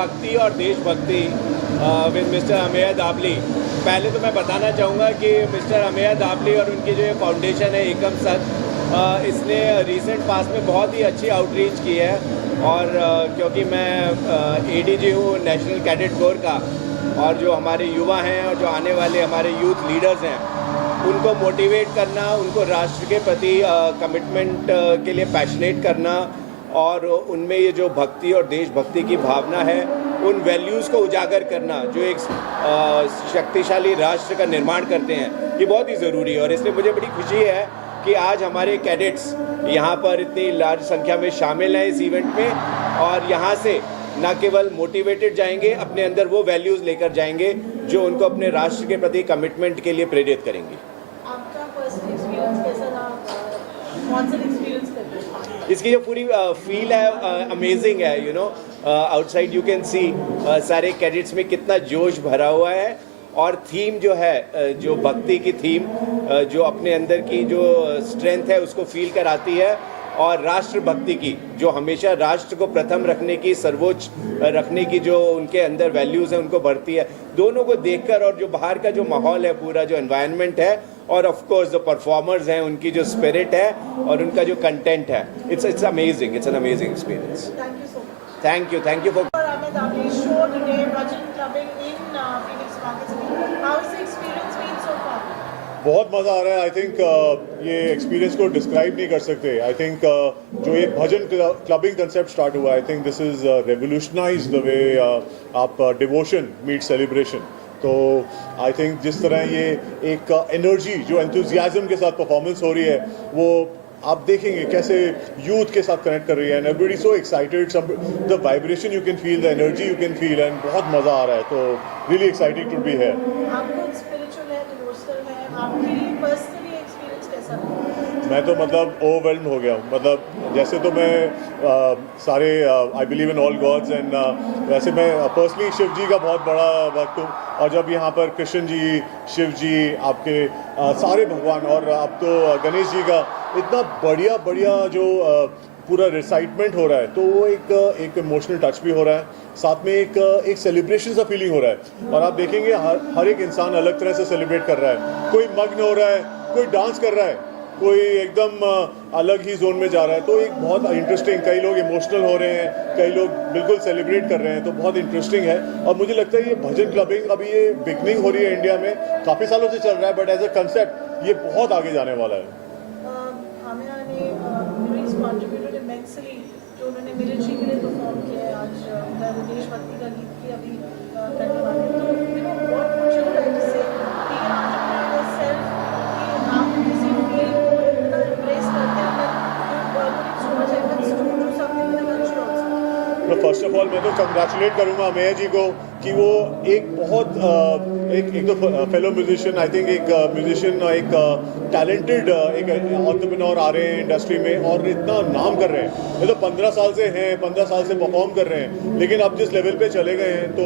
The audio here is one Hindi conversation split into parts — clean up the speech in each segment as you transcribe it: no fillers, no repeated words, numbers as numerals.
भक्ति और देशभक्ति विद मिस्टर अमेय दाबली। पहले तो मैं बताना चाहूँगा कि मिस्टर अमेय दाबली और उनकी जो ये फाउंडेशन है एकम सत, इसने रिसेंट पास में बहुत ही अच्छी आउटरीच की है। और क्योंकि मैं एडीजी हूँ नेशनल कैडेट कोर का, और जो हमारे युवा हैं और जो आने वाले हमारे यूथ लीडर्स हैं उनको मोटिवेट करना, उनको राष्ट्र के प्रति कमिटमेंट के लिए पैशनेट करना, और उनमें ये जो भक्ति और देशभक्ति की भावना है उन वैल्यूज़ को उजागर करना जो एक शक्तिशाली राष्ट्र का निर्माण करते हैं, ये बहुत ही ज़रूरी है। और इसलिए मुझे बड़ी खुशी है कि आज हमारे कैडेट्स यहाँ पर इतनी लार्ज संख्या में शामिल हैं इस इवेंट में, और यहाँ से न केवल मोटिवेटेड जाएंगे, अपने अंदर वो वैल्यूज़ लेकर जाएंगे जो उनको अपने राष्ट्र के प्रति कमिटमेंट के लिए प्रेरित करेंगे। आपका पर्सनल एक्सपीरियंस कैसा रहा? कौन सा एक्सपीरियंस करते हैं? इसकी जो पूरी फील है अमेजिंग है। You know, outside you can see सारे कैडेट्स में कितना जोश भरा हुआ है, और थीम जो है जो भक्ति की थीम जो अपने अंदर की जो स्ट्रेंथ है उसको फील कराती है, और राष्ट्र भक्ति की जो हमेशा राष्ट्र को प्रथम रखने की, सर्वोच्च रखने की जो उनके अंदर वैल्यूज़ हैं उनको बढ़ती है। दोनों को देखकर, और जो बाहर का जो माहौल है, पूरा जो एनवायरनमेंट है, और ऑफ कोर्स जो परफॉर्मर्स हैं उनकी जो स्पिरिट है और उनका जो कंटेंट है, it's amazing, it's an amazing experience. Thank you so much. Thank you for Ahmed Abli show today, Bhajan Clubbing in Phoenix Markets. How is the experience been so far? बहुत मज़ा आ रहा है। आई थिंक ये एक्सपीरियंस को डिस्क्राइब नहीं कर सकते। आई थिंक जो ये भजन क्लबिंग कंसेप्ट स्टार्ट हुआ, I think this is revolutionise the way आप डिवोशन मीट सेलिब्रेशन। तो आई थिंक जिस तरह ये एक एनर्जी जो एंथुजियाज्म के साथ परफॉर्मेंस हो रही है, वो आप देखेंगे कैसे यूथ के साथ कनेक्ट कर रही है, and everybody so excited, the vibration you can feel, the energy you can feel, and बहुत मज़ा आ रहा है। तो really excited to be here. आपको स्पिरिचुअल है, डिवोशनल है, आपके लिए पर्सनली एक्सपीरियंस कैसा रहा? मैं तो मतलब ओवरवेल्म हो गया हूँ। मतलब जैसे तो मैं सारे I believe in all gods, and वैसे मैं पर्सनली शिव जी का बहुत बड़ा भक्त हूँ, और जब यहाँ पर कृष्ण जी, शिव जी, आपके सारे भगवान, और अब तो गणेश जी का इतना बढ़िया बढ़िया जो पूरा रिसाइटमेंट हो रहा है, तो वो एक इमोशनल टच भी हो रहा है, साथ में एक सेलिब्रेशन सा फीलिंग हो रहा है। और आप देखेंगे हर एक इंसान अलग तरह से सेलिब्रेट कर रहा है। कोई मग्न हो रहा है, कोई डांस कर रहा है, कोई एकदम अलग ही जोन में जा रहा है। तो एक बहुत इंटरेस्टिंग, कई लोग इमोशनल हो रहे हैं, कई लोग बिल्कुल सेलिब्रेट कर रहे हैं, तो बहुत इंटरेस्टिंग है। और मुझे लगता है ये भजन क्लबिंग अभी ये बिगनिंग हो रही है इंडिया में, काफ़ी सालों से चल रहा है, बट एज अ कंसेप्ट ये बहुत आगे जाने वाला है। आमिया ने कंट्रीब्यूटेड इमेंसली, जो उन्होंने मिलिट्री के लिए परफॉर्म किया है। आज उन्होंने देशभक्ति का गीत की अभी करने वाले हैं। तो you know what would you like to say being an entrepreneur yourself, कि आप किसी फील्ड को इतना एम्ब्रेस करते हैं, that you putting so much efforts to do something in the country also. तो फर्स्ट ऑफ ऑल मैं तो कंग्रेचुलेट करूँगा अमेय जी को कि वो एक बहुत एक तो फेलो म्यूजिशियन, आई थिंक एक म्यूजिशियन, एक टैलेंटेड एक एंटरप्रेन्योर आ रहे हैं इंडस्ट्री में, और इतना नाम कर रहे हैं। ये तो 15 साल से हैं, 15 साल से परफॉर्म कर रहे हैं, लेकिन अब जिस लेवल पे चले गए हैं, तो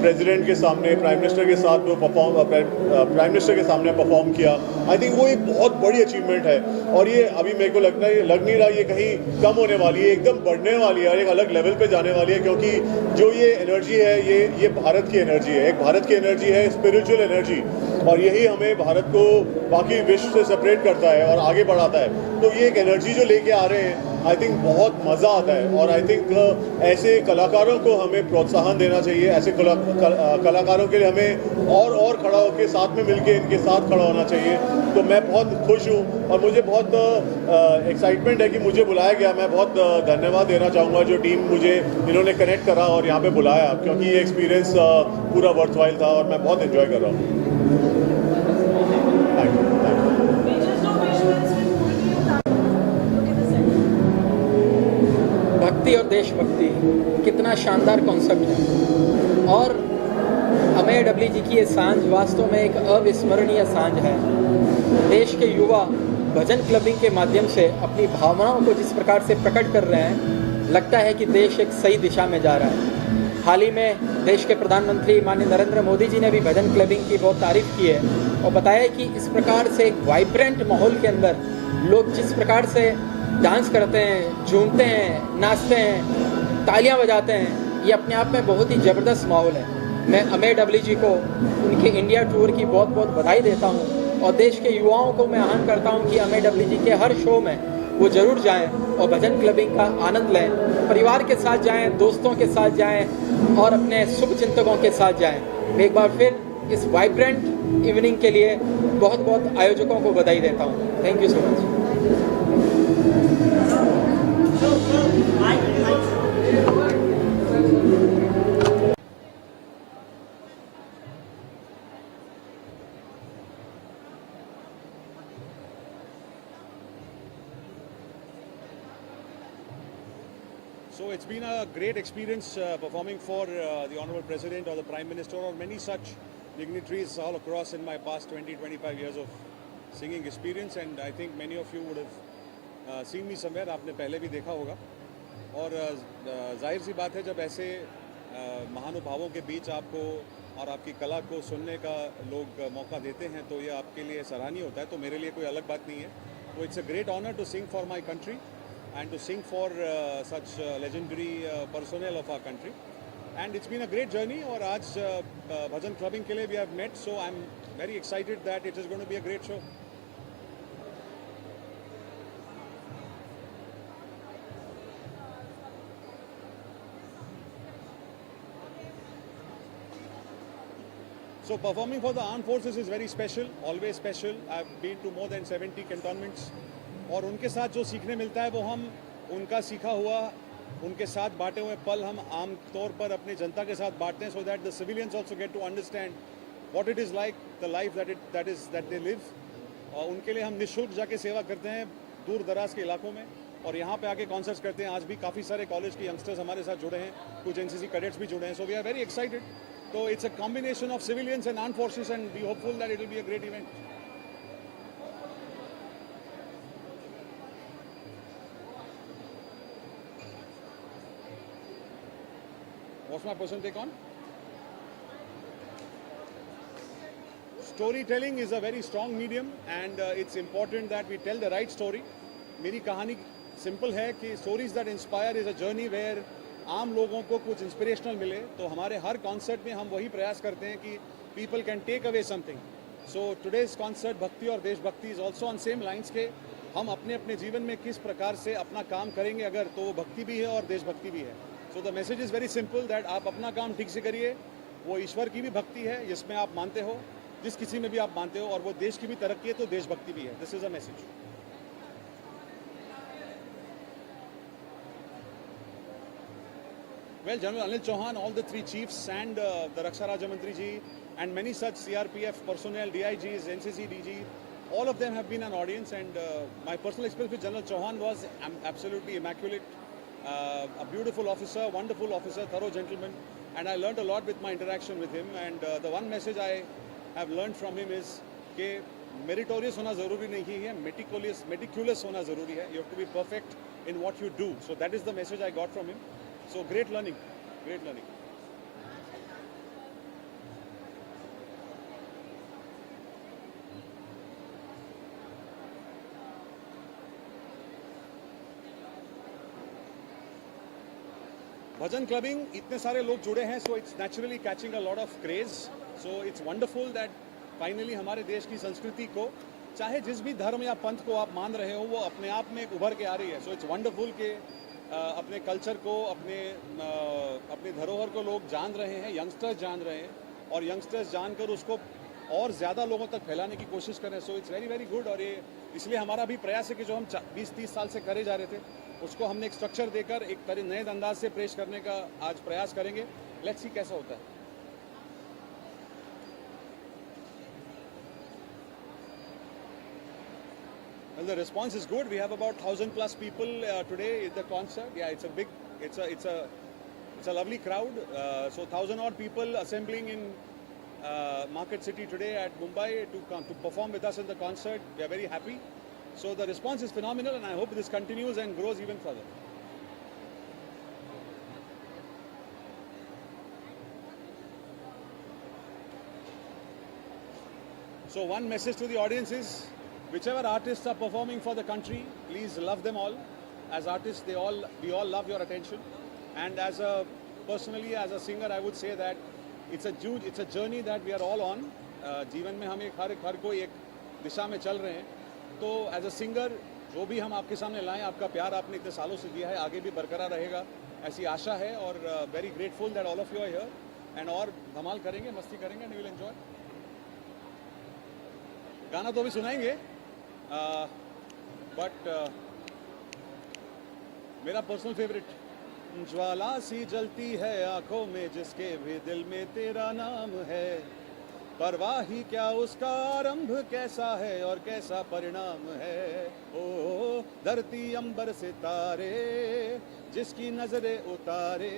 प्रेसिडेंट के सामने, प्राइम मिनिस्टर के साथ वो प्राइम मिनिस्टर के सामने परफॉर्म किया। आई थिंक वो एक बहुत बड़ी अचीवमेंट है, और ये अभी मेरे को लग नहीं रहा ये कहीं कम होने वाली है, एकदम बढ़ने वाली है और एक अलग लेवल पे जाने वाली है। क्योंकि जो ये एनर्जी है, ये भारत की एनर्जी है, एक भारत की एनर्जी है, स्पिरिचुअल एनर्जी, और यही हमें भारत को बाकी विश्व से सेपरेट करता है और आगे बढ़ाता है। तो ये एक एनर्जी जो लेके आ रहे हैं, आई थिंक बहुत मज़ा आता है। और आई थिंक ऐसे कलाकारों को हमें प्रोत्साहन देना चाहिए। ऐसे कलाकारों के लिए हमें और खड़ा होकर साथ में मिलके इनके साथ खड़ा होना चाहिए। तो मैं बहुत खुश हूँ, और मुझे बहुत एक्साइटमेंट है कि मुझे बुलाया गया। मैं बहुत धन्यवाद देना चाहूँगा जो टीम मुझे इन्होंने कनेक्ट करा और यहाँ पे बुलाया, क्योंकि ये एक्सपीरियंस पूरा वर्थवाइल था, और मैं बहुत एंजॉय कर रहा हूँ। भक्ति और देशभक्ति कितना शानदार कॉन्सेप्ट है, और अमेय डबली जी की ये सांझ वास्तव में एक अविस्मरणीय सांझ है। देश के युवा भजन क्लबिंग के माध्यम से अपनी भावनाओं को जिस प्रकार से प्रकट कर रहे हैं, लगता है कि देश एक सही दिशा में जा रहा है। हाल ही में देश के प्रधानमंत्री माननीय नरेंद्र मोदी जी ने भी भजन क्लबिंग की बहुत तारीफ की है, और बताया कि इस प्रकार से एक वाइब्रेंट माहौल के अंदर लोग जिस प्रकार से डांस करते हैं, झूमते हैं, नाचते हैं, तालियां बजाते हैं, ये अपने आप में बहुत ही ज़बरदस्त माहौल है। मैं अमेय डबली जी को उनके इंडिया टूर की बहुत बहुत बधाई देता हूँ और देश के युवाओं को मैं आह्वान करता हूँ कि अमेय डबली जी के हर शो में वो ज़रूर जाएं और भजन क्लबिंग का आनंद लें। परिवार के साथ जाएं, दोस्तों के साथ जाएं और अपने शुभचिंतकों के साथ जाएं। मैं एक बार फिर इस वाइब्रेंट इवनिंग के लिए बहुत बहुत आयोजकों को बधाई देता हूँ। Thank you so much. So it's been a great experience performing for the Honorable President or the Prime Minister or many such dignitaries all across in my past 20-25 years of singing experience, and I think many of you would have seen me somewhere. आपने पहले भी देखा होगा और जाहिर सी बात है जब ऐसे महानुभावों के बीच आपको और आपकी कला को सुनने का लोग मौका देते हैं तो ये आपके लिए सराहनीय होता है। तो मेरे लिए कोई अलग बात नहीं है। तो it's a great honour to sing for my country and to sing for such legendary personnel of our country, and it's been a great journey. और आज भजन क्लबिंग के लिए we have met, so I'm very excited that it is going to be a great show. So performing for the armed forces is very special, always special. I've been to more than 70 cantonments. और उनके साथ जो सीखने मिलता है वो हम उनका सीखा हुआ उनके साथ बांटे हुए पल हम आम तौर पर अपनी जनता के साथ बांटते हैं, so that the civilians also get to understand what it is like the life that they live. और उनके लिए हम निःशुल्क जाके सेवा करते हैं दूर दराज के इलाकों में और यहाँ पे आके कॉन्सर्ट्स करते हैं। आज भी काफ़ी सारे कॉलेज के यंगस्टर्स हमारे साथ जुड़े हैं, कुछ एनसीसी कैडेट्स भी जुड़े हैं, so we are very excited. तो it's a combination of civilians and armed forces and we hopeful that it will be a great event. What's my personal take on? Storytelling is a very strong medium and it's important that we tell the right story. मेरी कहानी सिंपल है कि stories that inspire is a journey where आम लोगों को कुछ इंस्पिरेशनल मिले। तो हमारे हर कॉन्सर्ट में हम वही प्रयास करते हैं कि people can take away something. So today's concert भक्ति और देशभक्ति is also on same lines के हम अपने अपने जीवन में किस प्रकार से अपना काम करेंगे अगर तो वो भक्ति भी है और देशभक्ति भी है। So the message is very simple that आप अपना काम ठीक से करिए, वो ईश्वर की भी भक्ति है जिसमें आप मानते हो, जिस किसी में भी आप मानते हो, और वो देश की भी तरक्की है तो देशभक्ति भी है। This is a message. Well, General Anil Chauhan, all the three chiefs and the Raksha Raja Mantri ji and many such CRPF personnel, DIGs, NCC DG, all of them have been an audience, and my personal experience with General Chauhan was absolutely immaculate. A beautiful officer, wonderful officer, thorough gentleman, and I learned a lot with my interaction with him. And the one message I have learned from him is कि meritorious होना ज़रूरी नहीं है, meticulous होना ज़रूरी है. You have to be perfect in what you do. So that is the message I got from him. So great learning, great learning. Bhajan clubbing इतने सारे लोग जुड़े हैं, so it's naturally catching a lot of craze. So it's wonderful that finally हमारे देश की संस्कृति को, चाहे जिस भी धर्म या पंथ को आप मान रहे हो, वो अपने आप में उभर के आ रही है. सो इट्स वंडरफुल कि अपने कल्चर को, अपने धरोहर को लोग जान रहे हैं, यंगस्टर्स जान रहे हैं, और यंगस्टर्स जानकर उसको और ज़्यादा लोगों तक फैलाने की कोशिश कर रहे हैं. So it's very very good. और ये इसलिए हमारा भी प्रयास है कि जो हम 20-30 साल से करे जा रहे थे उसको हमने एक स्ट्रक्चर देकर एक तरह नए अंदाज से पेश करने का आज प्रयास करेंगे. लेट्स सी कैसा होता है. Well, the response is good. We have about 1,000+ people today at the concert. Yeah, it's a lovely crowd. So 1,000 odd people assembling in Market City today at Mumbai to perform with us in the concert. We are very happy. So the response is phenomenal, and I hope this continues and grows even further. So one message to the audience is, whichever artists are performing for the country, please love them all. As artists, we all love your attention. And as a personally as a singer, I would say that it's a journey that we are all on. जीवन में हम एक हर कोई एक दिशा में चल रहे हैं. तो एज अ सिंगर जो भी हम आपके सामने लाएं, आपका प्यार आपने इतने सालों से दिया है, आगे भी बरकरार रहेगा ऐसी आशा है. और very grateful that all of you are here and और धमाल करेंगे, मस्ती करेंगे एंड विल एंजॉय. गाना तो अभी सुनाएंगे, बट मेरा पर्सनल फेवरेट. ज्वाला सी जलती है आंखों में जिसके भी दिल में तेरा नाम है, परवाह ही क्या उसका आरंभ कैसा है और कैसा परिणाम है. ओ धरती अंबर सितारे जिसकी नजरें उतारे,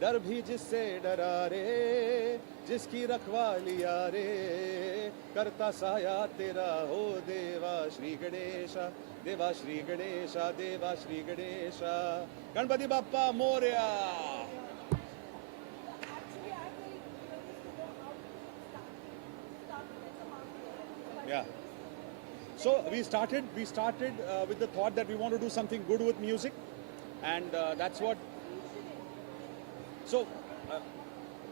डर भी जिससे डरा रे, जिसकी रखवालिया रे, करता साया तेरा हो देवा श्री गणेशा, देवा श्री गणेशा, देवा Shri Ganesha. Ganpati Bappa Morya. Yeah. So we started with the thought that we want to do something good with music, and that's what. So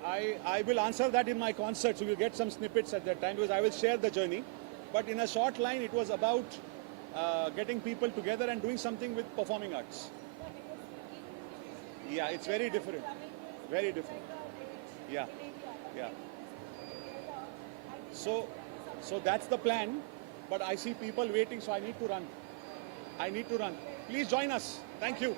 I will answer that in my concert. So you'll get some snippets at that time because I will share the journey. But in a short line, it was about getting people together and doing something with performing arts. Yeah, it's very different. Very different. Yeah, yeah. So that's the plan, but I see people waiting, so I need to run. Please join us. Thank you.